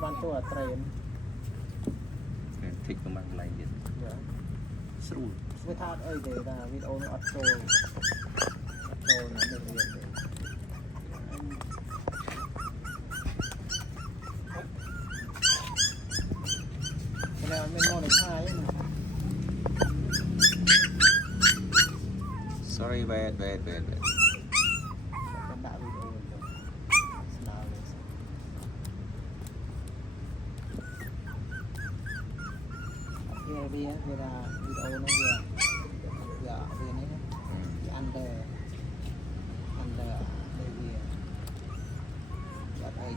ban tua train thích của mình lại nhiệt sưu với thắt ấy để là video nó trôi nó được liền cái này mình ngon được hai ấy sorry bad cái đã video rồi bia bia là video nó vừa dạ bia này under đây bia dạ đây